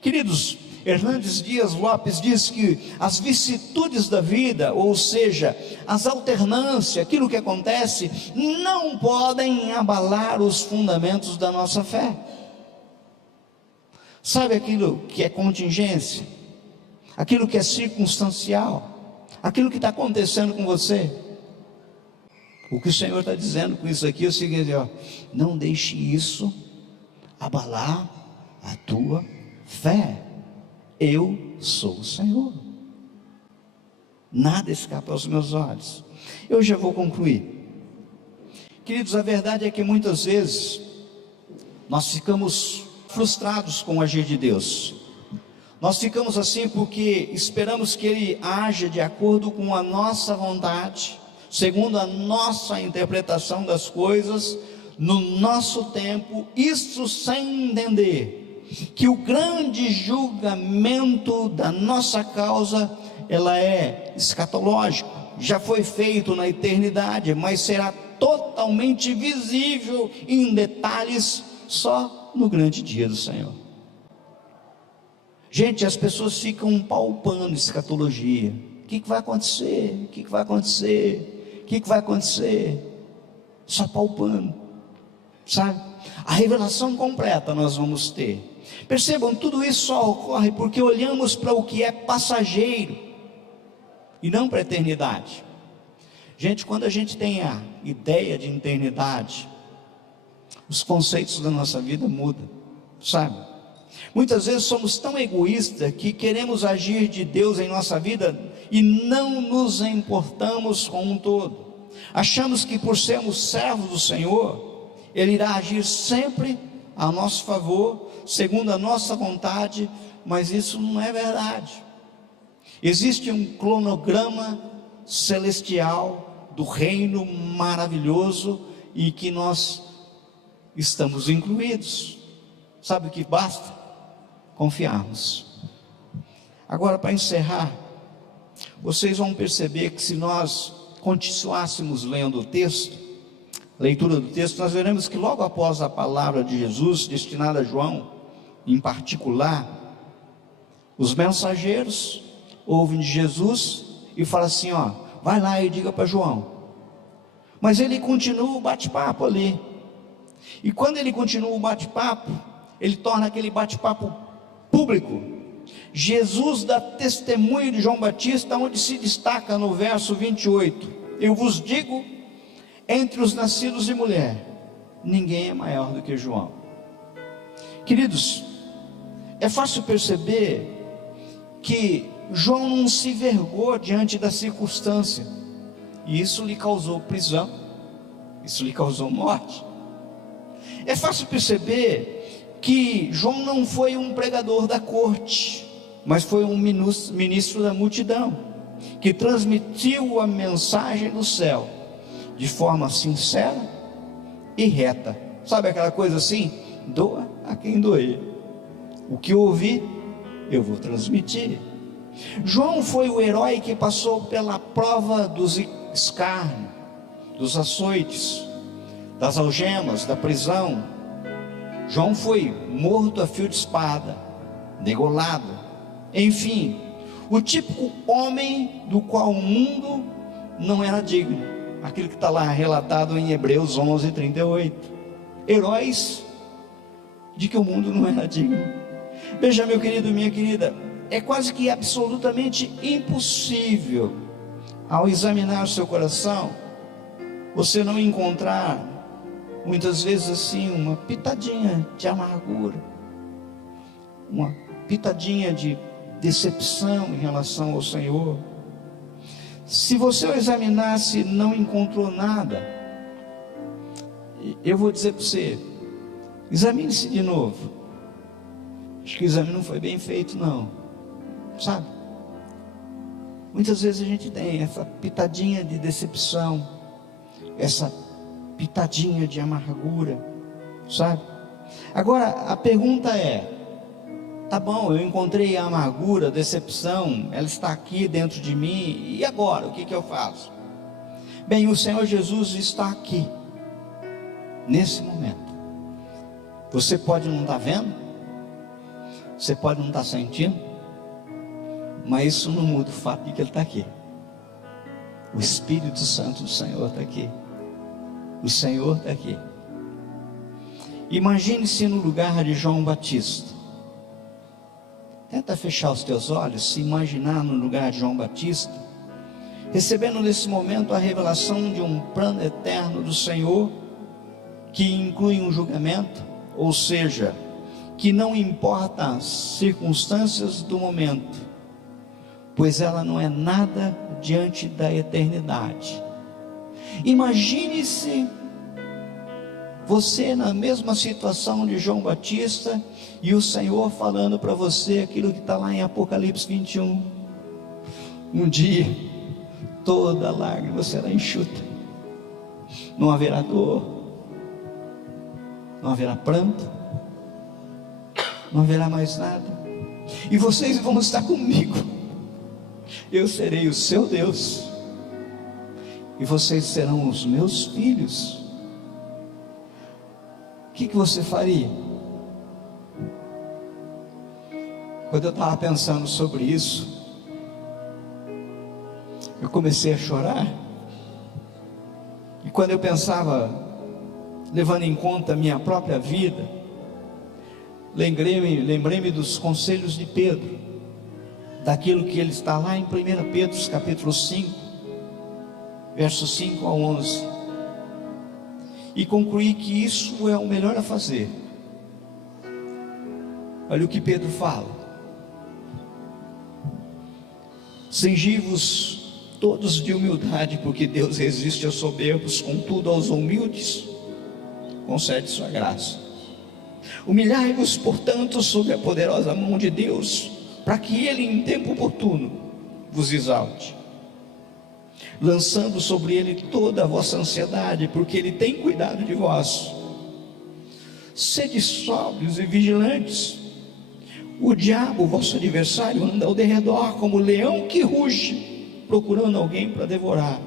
Queridos, Hernandes Dias Lopes diz que as vicissitudes da vida, ou seja, as alternâncias, aquilo que acontece, não podem abalar os fundamentos da nossa fé. Sabe aquilo que é contingência, aquilo que é circunstancial, aquilo que está acontecendo com você? O que o Senhor está dizendo com isso aqui é o seguinte, ó: não deixe isso abalar a tua fé. Eu sou o Senhor, nada escapa aos meus olhos. Eu já vou concluir. Queridos, a verdade é que muitas vezes nós ficamos frustrados com o agir de Deus. Nós ficamos assim porque esperamos que Ele haja de acordo com a nossa vontade, segundo a nossa interpretação das coisas, no nosso tempo, isso sem entender que o grande julgamento da nossa causa, ela é escatológico, já foi feito na eternidade, mas será totalmente visível em detalhes só no grande dia do Senhor. Gente, as pessoas ficam palpando escatologia. O que vai acontecer? O que vai acontecer? O que vai acontecer? Só palpando, sabe? A revelação completa nós vamos ter. Percebam, tudo isso só ocorre porque olhamos para o que é passageiro e não para a eternidade. Gente, quando a gente tem a ideia de eternidade, os conceitos da nossa vida mudam, sabe? Muitas vezes somos tão egoístas que queremos agir de Deus em nossa vida e não nos importamos com um todo. Achamos que por sermos servos do Senhor, Ele irá agir sempre a nosso favor, segundo a nossa vontade, mas isso não é verdade. Existe um cronograma celestial do reino maravilhoso e que nós estamos incluídos. Sabe o que basta? Confiarmos. Agora, para encerrar, vocês vão perceber que se nós continuássemos lendo o texto, leitura do texto, nós veremos que logo após a palavra de Jesus, destinada a João, em particular, os mensageiros ouvem de Jesus e falam assim, ó: vai lá e diga para João. Mas ele continua o bate-papo ali, e quando ele continua o bate-papo, ele torna aquele bate-papo público. Jesus dá testemunho de João Batista, onde se destaca no verso 28, eu vos digo, entre os nascidos de mulher, ninguém é maior do que João. Queridos, é fácil perceber que João não se vergou diante da circunstância, e isso lhe causou prisão, isso lhe causou morte. É fácil perceber que João não foi um pregador da corte, mas foi um ministro da multidão, que transmitiu a mensagem do céu de forma sincera e reta. Sabe aquela coisa assim? Doa a quem doer. O que eu ouvi, eu vou transmitir. João foi o herói que passou pela prova dos escárnios, dos açoites, das algemas, da prisão. João foi morto a fio de espada, degolado, enfim, o típico homem do qual o mundo não era digno, aquilo que está lá relatado em Hebreus 11:38, heróis de que o mundo não era digno. Veja, meu querido, minha querida, é quase que absolutamente impossível, ao examinar o seu coração, você não encontrar, muitas vezes assim, uma pitadinha de amargura, uma pitadinha de decepção em relação ao Senhor. Se você o examinasse e não encontrou nada, eu vou dizer para você, examine-se de novo. Acho que o exame não foi bem feito não, sabe? Muitas vezes a gente tem essa pitadinha de decepção, essa pitadinha de amargura, sabe? Agora a pergunta é: tá bom, eu encontrei a amargura, a decepção, ela está aqui dentro de mim, e agora, o que eu faço? Bem, o Senhor Jesus está aqui, nesse momento. Você pode não estar vendo, você pode não estar sentindo, mas isso não muda o fato de que Ele está aqui. O Espírito Santo do Senhor está aqui. O Senhor está aqui. Imagine-se no lugar de João Batista. Tenta fechar os teus olhos, se imaginar no lugar de João Batista, recebendo nesse momento a revelação de um plano eterno do Senhor, que inclui um julgamento, ou seja, que não importa as circunstâncias do momento, pois ela não é nada diante da eternidade. Imagine-se você na mesma situação de João Batista, e o Senhor falando para você aquilo que está lá em Apocalipse 21. Um dia toda lágrima será enxuta, não haverá dor, não haverá pranto, não haverá mais nada, e vocês vão estar comigo. Eu serei o seu Deus, e vocês serão os meus filhos. O que você faria? Quando eu estava pensando sobre isso, eu comecei a chorar. E quando eu pensava, levando em conta a minha própria vida, lembrei-me dos conselhos de Pedro, daquilo que ele está lá em 1 Pedro capítulo 5, versos 5 a 11, e concluí que isso é o melhor a fazer. Olha o que Pedro fala: cingi-vos todos de humildade, porque Deus resiste aos soberbos, contudo aos humildes concede sua graça. Humilhai-vos, portanto, sob a poderosa mão de Deus, para que Ele em tempo oportuno vos exalte, lançando sobre Ele toda a vossa ansiedade, porque Ele tem cuidado de vós. Sede sóbrios e vigilantes. O diabo, vosso adversário, anda ao derredor como leão que ruge, procurando alguém para devorar.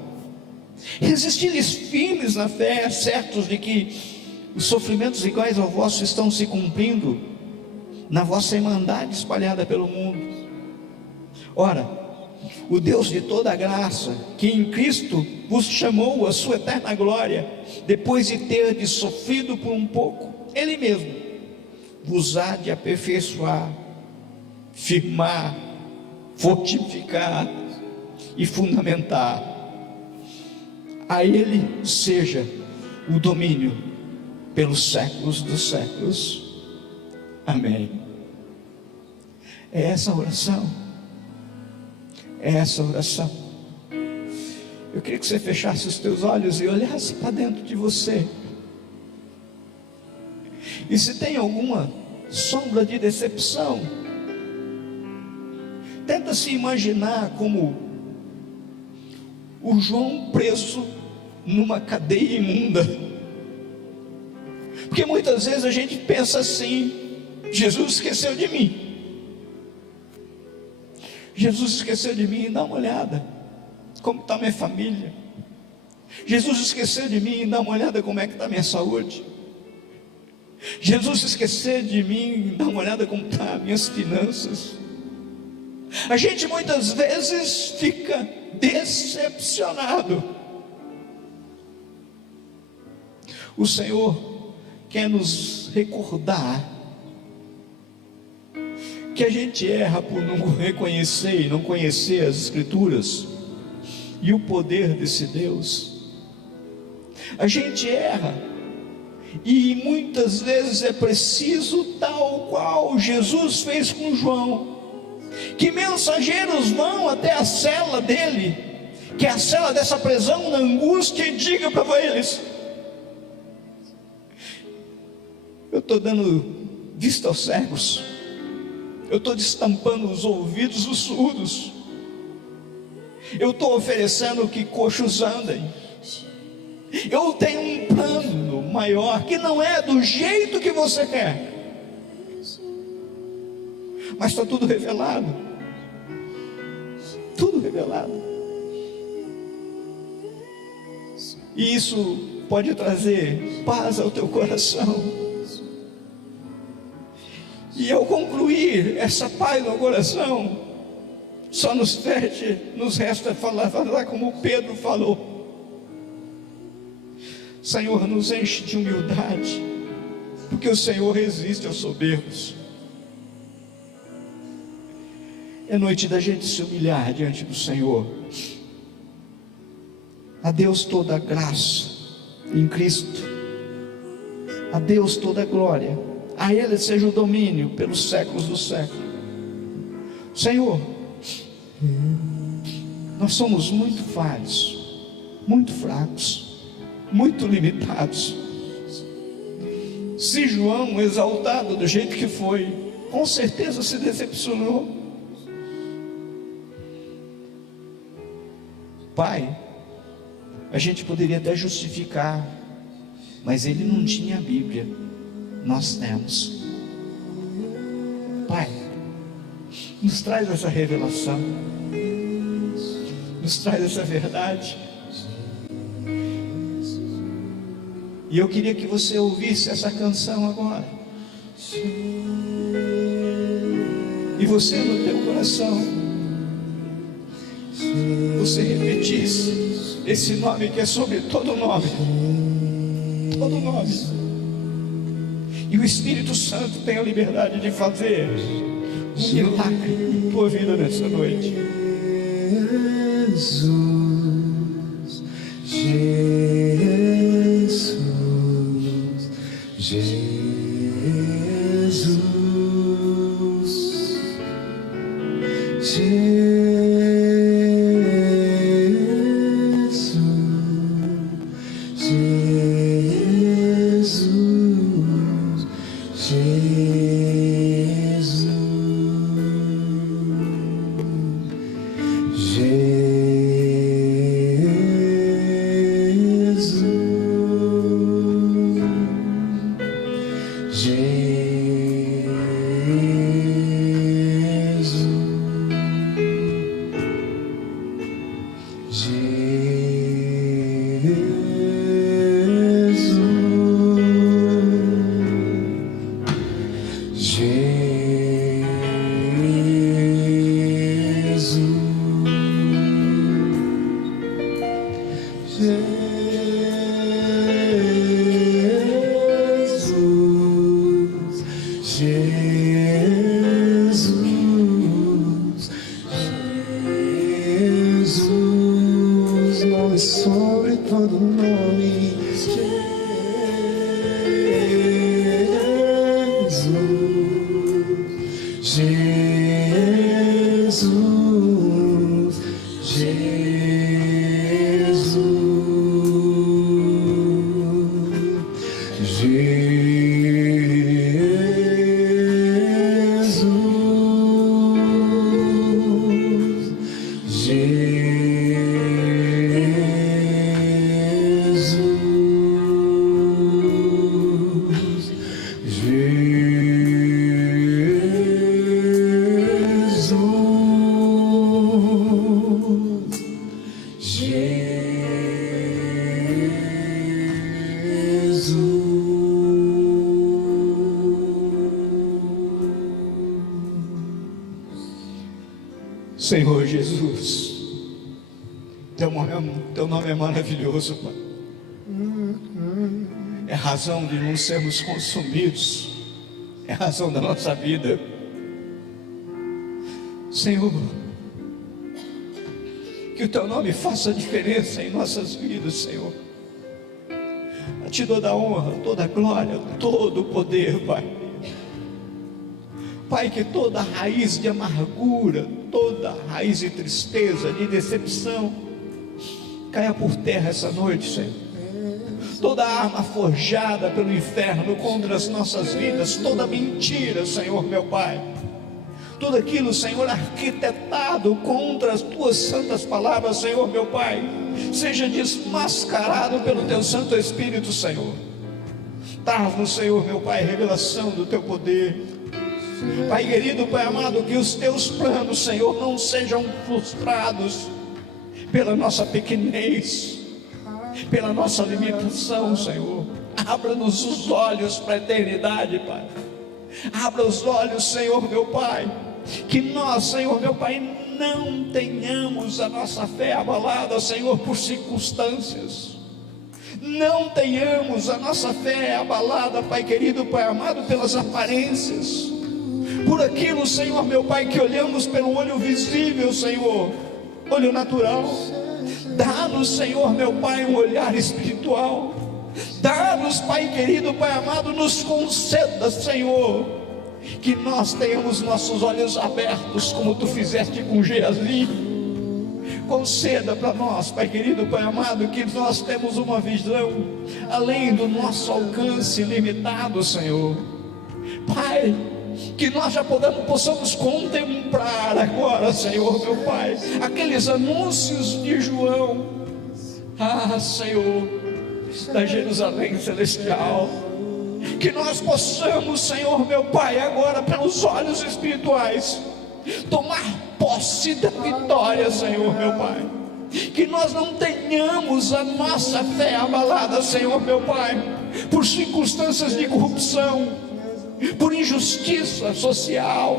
Resisti-lhes firmes na fé, certos de que os sofrimentos iguais ao vosso estão se cumprindo na vossa irmandade espalhada pelo mundo. Ora, o Deus de toda a graça, que em Cristo vos chamou à sua eterna glória, depois de ter sofrido por um pouco, Ele mesmo vos há de aperfeiçoar, firmar, fortificar e fundamentar. A Ele seja o domínio pelos séculos dos séculos. Amém. É essa a oração. É essa a oração. Eu queria que você fechasse os teus olhos e olhasse para dentro de você. E se tem alguma sombra de decepção, tenta se imaginar como o João preso numa cadeia imunda. Porque muitas vezes a gente pensa assim: Jesus esqueceu de mim. Jesus esqueceu de mim. Dá uma olhada como está minha família, Jesus esqueceu de mim, dá uma olhada como é que está a minha saúde. Jesus esqueceu de mim, dá uma olhada como estão as minhas finanças. A gente muitas vezes fica decepcionado. O Senhor quer nos recordar que a gente erra por não reconhecer e não conhecer as Escrituras e o poder desse Deus. A gente erra, e muitas vezes é preciso, tal qual Jesus fez com João, que mensageiros vão até a cela dele, que é a cela dessa prisão na angústia, e diga para eles: eu estou dando vista aos cegos, eu estou destampando os ouvidos dos surdos, eu estou oferecendo que coxos andem, eu tenho um plano maior, que não é do jeito que você quer, mas está tudo revelado, tudo revelado. E isso pode trazer paz ao teu coração. E ao concluir essa paz no coração, só nos resta falar como Pedro falou: Senhor, nos enche de humildade, porque o Senhor resiste aos soberbos. É noite da gente se humilhar diante do Senhor. A Deus toda a graça em Cristo, a Deus toda a glória, a Ele seja o domínio pelos séculos dos séculos. Senhor, nós somos muito falhos, muito fracos, muito limitados. Se João, exaltado do jeito que foi, com certeza se decepcionou. Pai, a gente poderia até justificar, mas ele não tinha a Bíblia, nós temos. Pai, nos traz essa revelação, nos traz essa verdade. E eu queria que você ouvisse essa canção agora, e você no teu coração, você repetisse esse nome que é sobre todo nome, todo nome. E o Espírito Santo tem a liberdade de fazer um milagre na tua vida nessa noite. Jesus, Jesus, Jesus, Jesus. Sobre todo nome, Jesus, Jesus, Jesus. Senhor Jesus, teu nome é maravilhoso, Pai. É a razão de não sermos consumidos, é a razão da nossa vida. Senhor, que o teu nome faça diferença em nossas vidas, Senhor. A ti toda a honra, toda a glória, todo o poder, Pai. Pai, que toda raiz de amargura, toda raiz de tristeza, de decepção, caia por terra essa noite, Senhor. Toda arma forjada pelo inferno contra as nossas vidas, toda mentira, Senhor meu Pai, tudo aquilo, Senhor, arquitetado contra as tuas santas palavras, Senhor meu Pai, seja desmascarado pelo teu Santo Espírito, Senhor. Dá-nos, Senhor meu Pai, revelação do teu poder. Pai querido, Pai amado, que os teus planos, Senhor, não sejam frustrados pela nossa pequenez, pela nossa limitação, Senhor. Abra-nos os olhos para a eternidade, Pai. Abra os olhos, Senhor meu Pai, que nós, Senhor meu Pai, não tenhamos a nossa fé abalada, Senhor, por circunstâncias. Não tenhamos a nossa fé abalada, Pai querido, Pai amado, pelas aparências, por aquilo, Senhor meu Pai, que olhamos pelo olho visível, Senhor, olho natural. Dá-nos, Senhor meu Pai, um olhar espiritual. Dá-nos, Pai querido, Pai amado, nos conceda, Senhor, que nós tenhamos nossos olhos abertos, como tu fizeste com Geazi. Conceda para nós, Pai querido, Pai amado, que nós temos uma visão além do nosso alcance limitado, Senhor. Pai, que nós já possamos contemplar agora, Senhor meu Pai, aqueles anúncios de João, Senhor, da Jerusalém celestial. Que nós possamos, Senhor meu Pai, agora pelos olhos espirituais, tomar posse da vitória, Senhor meu Pai. Que nós não tenhamos a nossa fé abalada, Senhor meu Pai, por circunstâncias de corrupção, por injustiça social,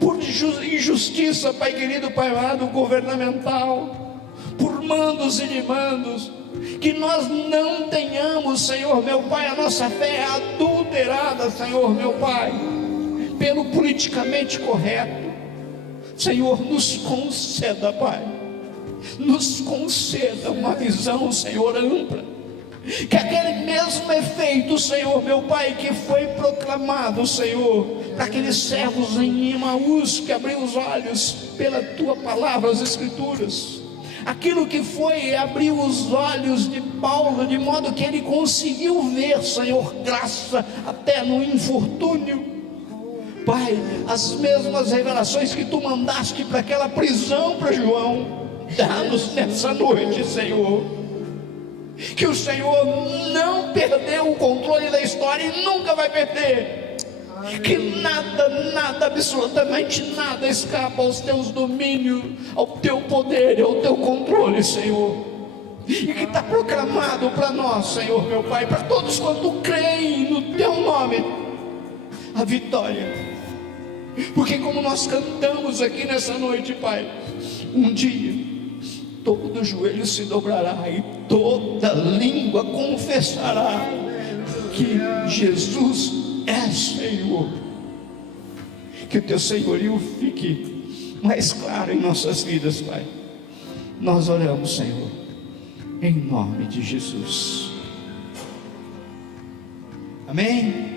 por injustiça, Pai querido, Pai amado, governamental, por mandos e demandos. Que nós não tenhamos, Senhor meu Pai, a nossa fé adulterada, Senhor meu Pai, pelo politicamente correto. Senhor, nos conceda, Pai, nos conceda uma visão, Senhor, ampla. Que aquele mesmo efeito, Senhor meu Pai, que foi proclamado, Senhor, para aqueles servos em Emaús, que abriu os olhos pela tua palavra, as Escrituras, aquilo que foi abrir os olhos de Paulo, de modo que ele conseguiu ver, Senhor, graça até no infortúnio. Pai, as mesmas revelações que tu mandaste para aquela prisão para João, dá-nos nessa noite, Senhor. Que o Senhor não perdeu o controle da história e nunca vai perder. Que nada, absolutamente nada escapa aos teus domínios, ao teu poder e ao teu controle, Senhor. E que está proclamado para nós, Senhor meu Pai, para todos quanto creem no teu nome, a vitória. Porque como nós cantamos aqui nessa noite, Pai, um dia todo joelho se dobrará e toda língua confessará que Jesus é Senhor. Que o teu senhorio fique mais claro em nossas vidas, Pai. Nós oramos, Senhor, em nome de Jesus. Amém.